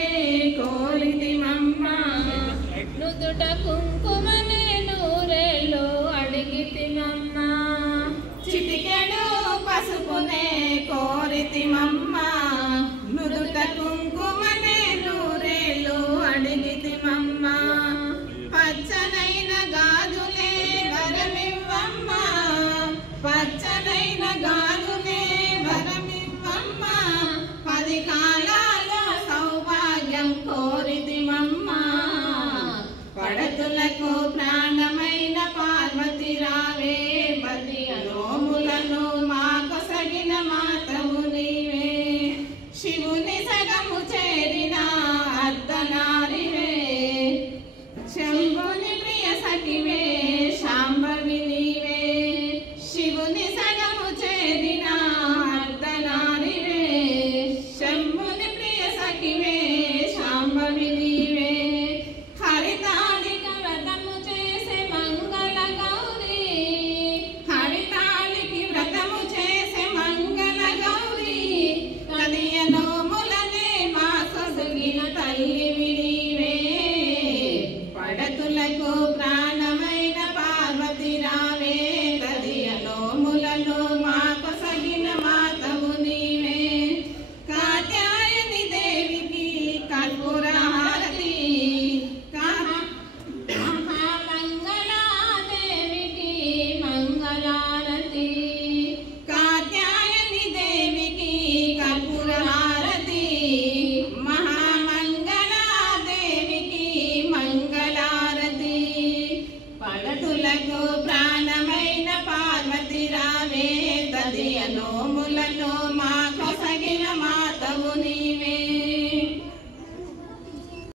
గాజులే కోరితిమమ్మా నుదుట కుంకుమనే నూరేళ్ళు అడిగితిమమ్మా చిటికెడు పసుపునే కోరితిమమ్మా నుదుట కుంకుమనే నూరేళ్ళు అడిగితిమమ్మా పచ్చనైన గాజులే వరమివ్వమ్మా పచ్చనైన గాజులే వరమివ్వమ్మా 10 కాలాల్లో సౌభాగ్యం కోరితిమమ్మా పడతులకు ప్రాణమైన పార్వతి రావే బలి నోములను మాకొసగిన మాతవు నీవే శివుని సగము చేరిన అర్ధనారివే శంభుని ప్రియ సఖివే శాంభవి నీవే శివుని సగము చేరిన అర్ధనారివే శంభుని ప్రియ సఖివే